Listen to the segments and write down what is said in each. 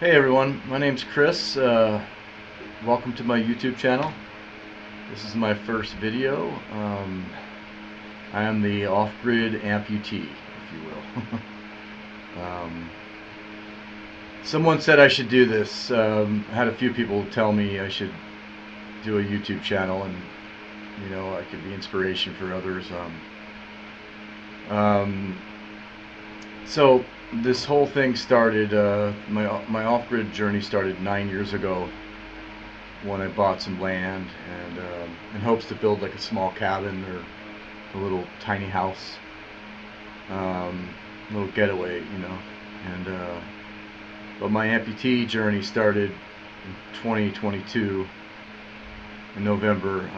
Hey everyone, my name's Chris. Welcome to my YouTube channel. This is my first video. I am the Off Grid Amputee, if you will. Someone said I should do this. I had a few people tell me I should do a YouTube channel, and I could be inspiration for others. So this whole thing started. My off-grid journey started 9 years ago when I bought some land and in hopes to build like a small cabin or a little tiny house, a little getaway, And but my amputee journey started in 2022 in November.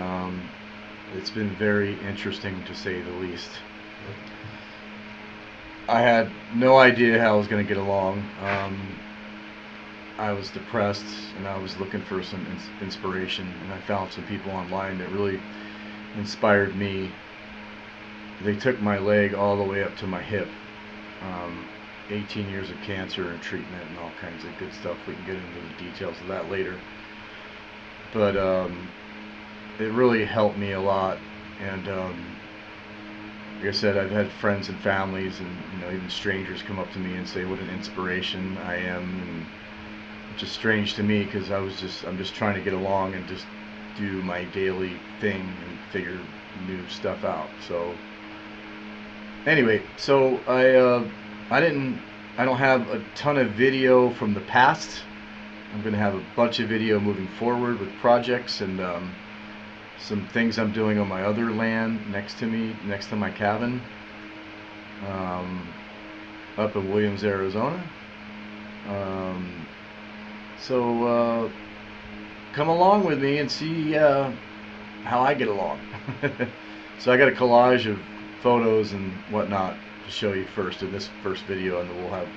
It's been very interesting to say the least. I had no idea how I was going to get along. I was depressed and I was looking for some inspiration, and I found some people online that really inspired me. They took my leg all the way up to my hip. 18 years of cancer and treatment and all kinds of good stuff. We can get into the details of that later. But it really helped me a lot, and like I said, I've had friends and families and even strangers come up to me and say what an inspiration I am, and it's just strange to me because I'm just trying to get along and just do my daily thing and figure new stuff out. So anyway, so I don't have a ton of video from the past. I'm gonna have a bunch of video moving forward with projects and some things I'm doing on my other land next to me, next to my cabin, up in Williams, Arizona. So come along with me and see how I get along. So I got a collage of photos and whatnot to show you first in this first video, and then we'll have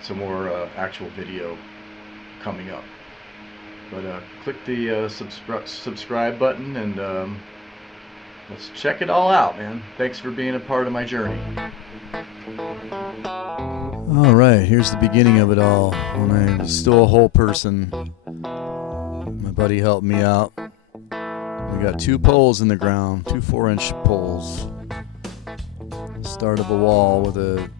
some more actual video coming up. But click the subscribe button and let's check it all out, man. Thanks for being a part of my journey. Alright, here's the beginning of it all. When I was still a whole person, my buddy helped me out. We got 2 poles in the ground, 2 4-inch poles. Start of a wall with a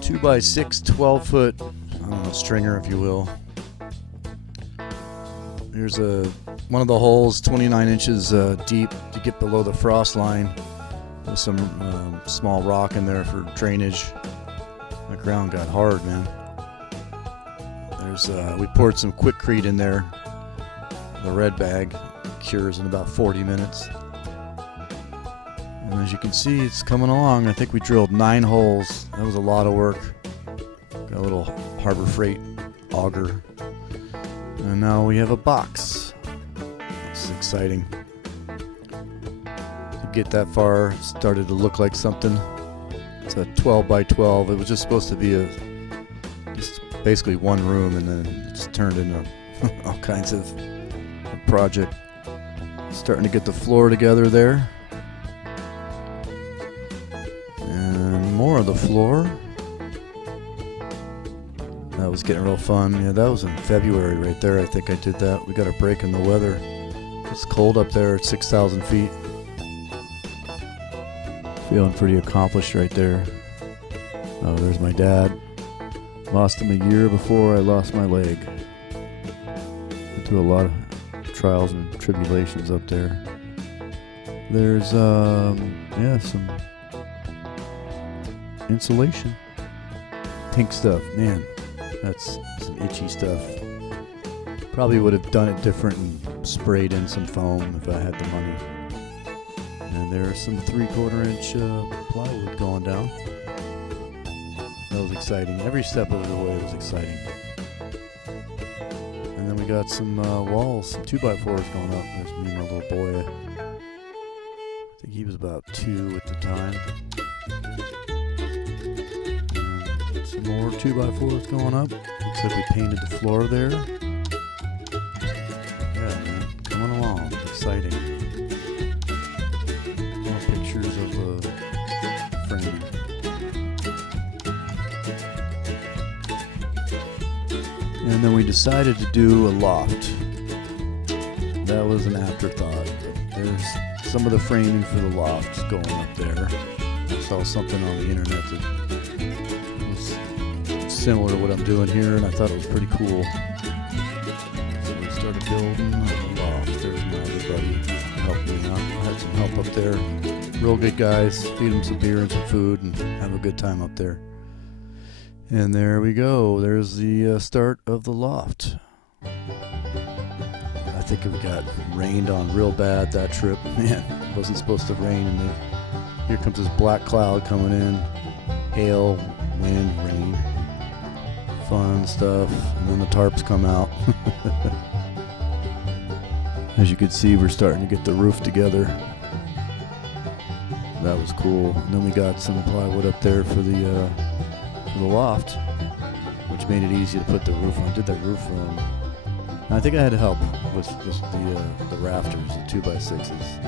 2x6 12-foot, I don't know, stringer, if you will. Here's one of the holes, 29 inches deep to get below the frost line, with some small rock in there for drainage. The ground got hard, man. We poured some Quickcrete in there. The red bag cures in about 40 minutes. And as you can see, it's coming along. I think we drilled 9 holes. That was a lot of work. Got a little Harbor Freight auger. And now we have a box. This is exciting. To get that far, it started to look like something. It's a 12 by 12. It was just supposed to be just basically one room, and then it just turned into all kinds of a project. Starting to get the floor together there. And more of the floor. That was getting real fun. Yeah, that was in February right there. I think I did that. We got a break in the weather. It's cold up there at 6,000 feet. Feeling pretty accomplished right there. Oh, there's my dad. Lost him a year before I lost my leg. Went through a lot of trials and tribulations up there. There's some insulation. Pink stuff, man. That's some itchy stuff. Probably would have done it different and sprayed in some foam if I had the money. And there's some 3/4 inch plywood going down. That was exciting. Every step of the way was exciting. And then we got some walls, some 2x4s going up. There's me and my little boy. I think he was about 2 at the time. Some more 2x4s going up. Looks like we painted the floor there. Yeah, man, coming along. Exciting. More pictures of the frame. And then we decided to do a loft. That was an afterthought. There's some of the framing for the loft going up there. I saw something on the internet that was similar to what I'm doing here, and I thought it was pretty cool. So we started building the loft. There's my other buddy helping me out. I had some help up there. Real good guys. Feed them some beer and some food and have a good time up there. And there we go. There's the start of the loft. I think it got rained on real bad that trip. Man, it wasn't supposed to rain, and then here comes this black cloud coming in. Hail, wind, rain. Fun stuff. And then the tarps come out. As you can see, we're starting to get the roof together. That was cool. And then we got some plywood up there for the loft, which made it easy to put the roof on. Did the roof on. I think I had help with the rafters, the 2x6s,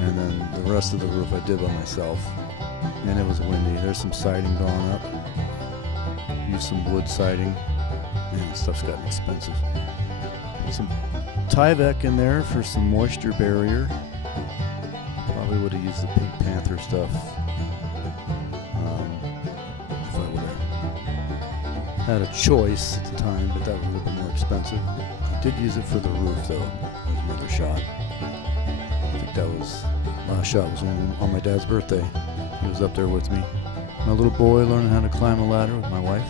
and then the rest of the roof I did by myself. And it was windy. There's some siding going up. Used some wood siding. Man, stuff's gotten expensive. Some Tyvek in there for some moisture barrier. Probably would have used the Pink Panther stuff if I would have had a choice at the time, but that was a little bit more expensive. I did use it for the roof though. That was another shot. I think that was last shot was on my dad's birthday. He was up there with me. My little boy learning how to climb a ladder with my wife.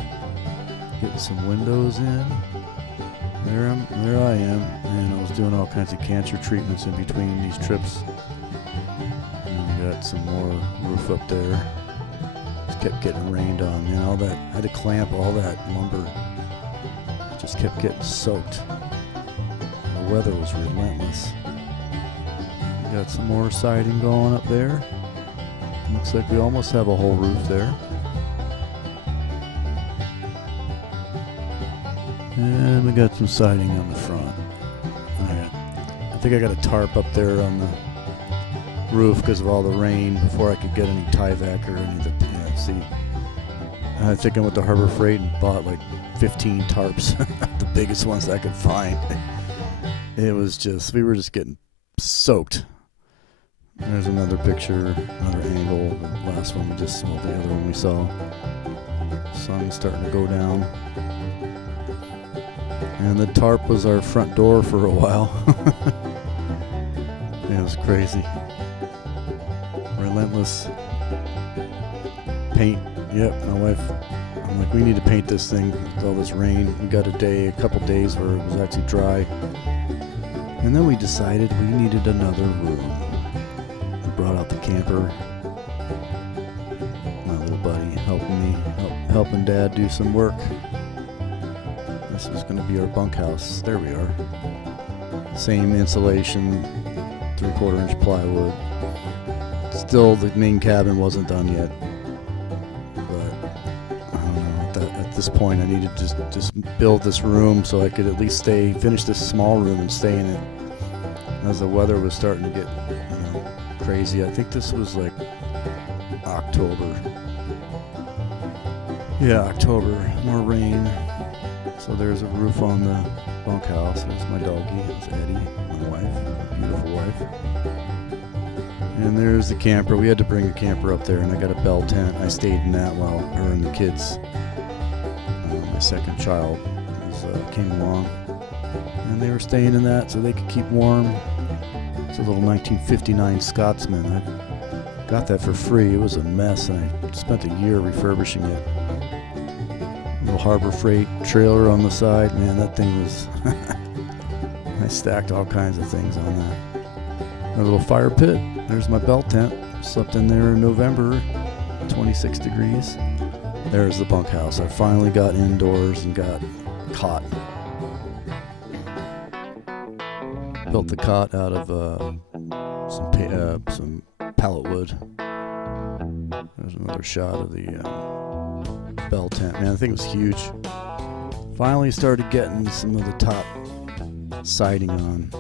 Getting some windows in. There I am, and I was doing all kinds of cancer treatments in between these trips. And we got some more roof up there. Just kept getting rained on, man. All that, I had to clamp all that lumber. It just kept getting soaked. The weather was relentless. We got some more siding going up there. Looks like we almost have a whole roof there. And we got some siding on the front. I think I got a tarp up there on the roof because of all the rain before I could get any Tyvek or any of the, see. I think I went to Harbor Freight and bought like 15 tarps, the biggest ones I could find. It was just, we were just getting soaked. There's another picture, another angle. The last one we just saw, the other one we saw. Sun's starting to go down. And the tarp was our front door for a while. It was crazy. Relentless paint. Yep, my wife, I'm like, we need to paint this thing with all this rain. We got a couple days where it was actually dry. And then we decided we needed another room. We brought out the camper. My little buddy helping Dad do some work. This was going to be our bunkhouse. There we are. Same insulation, 3/4 inch plywood. Still, the main cabin wasn't done yet. But I don't know. At this point, I needed to just build this room so I could at least finish this small room and stay in it. As the weather was starting to get crazy. I think this was like October. Yeah, October. More rain. So there's a roof on the bunkhouse. There's my doggy. It's Eddie, my wife, beautiful wife. And there's the camper. We had to bring a camper up there, and I got a bell tent. I stayed in that while her and the kids, my second child, came along. And they were staying in that so they could keep warm. It's a little 1959 Scotsman. I got that for free. It was a mess, and I spent a year refurbishing it. Little Harbor Freight trailer on the side. Man, that thing was... I stacked all kinds of things on that. A little fire pit. There's my bell tent. Slept in there in November, 26 degrees. There's the bunkhouse. I finally got indoors and got a cot. Built the cot out of some pallet wood. There's another shot of the bell tent. Man, I think it was huge. Finally started getting some of the top siding on.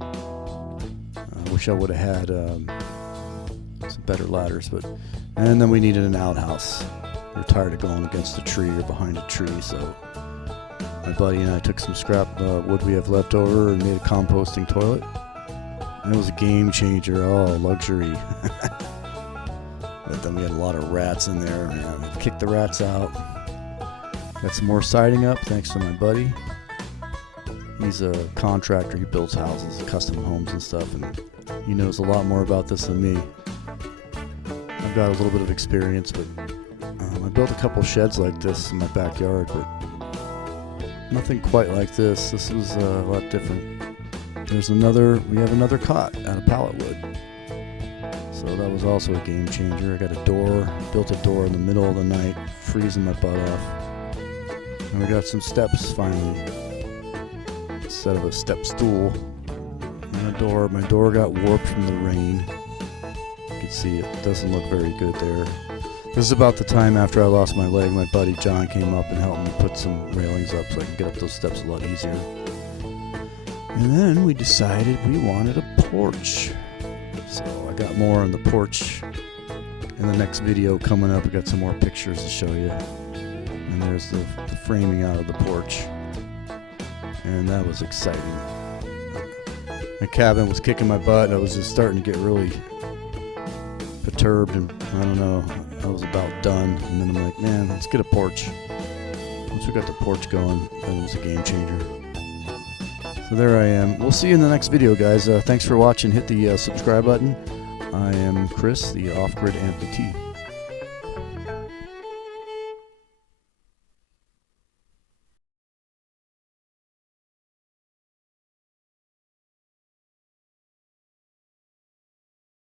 I wish I would have had some better ladders, and then we needed an outhouse. We were tired of going against a tree or behind a tree, so My buddy and I took some scrap wood we have left over and made a composting toilet. And it was a game changer. Oh, luxury. But then we had a lot of rats in there, man. We kicked the rats out. Got some more siding up, thanks to my buddy. He's a contractor. He builds houses, custom homes and stuff, and he knows a lot more about this than me. I've got a little bit of experience, but I built a couple sheds like this in my backyard, but nothing quite like this. This was a lot different. We have another cot out of pallet wood. So that was also a game changer. I got a door, built a door in the middle of the night, freezing my butt off. And we got some steps finally, instead of a step stool. And a door. My door got warped from the rain. You can see it doesn't look very good there. This is about the time after I lost my leg. My buddy John came up and helped me put some railings up so I could get up those steps a lot easier. And then we decided we wanted a porch. So I got more on the porch in the next video coming up. We got some more pictures to show you. And there's the framing out of the porch. And that was exciting. My cabin was kicking my butt. I was just starting to get really perturbed, and I don't know, I was about done. And then I'm like, man, let's get a porch. Once we got the porch going, then it was a game changer. So there I am. We'll see you in the next video, guys. Thanks for watching. Hit the subscribe button. I am Chris, the Off Grid Amputee.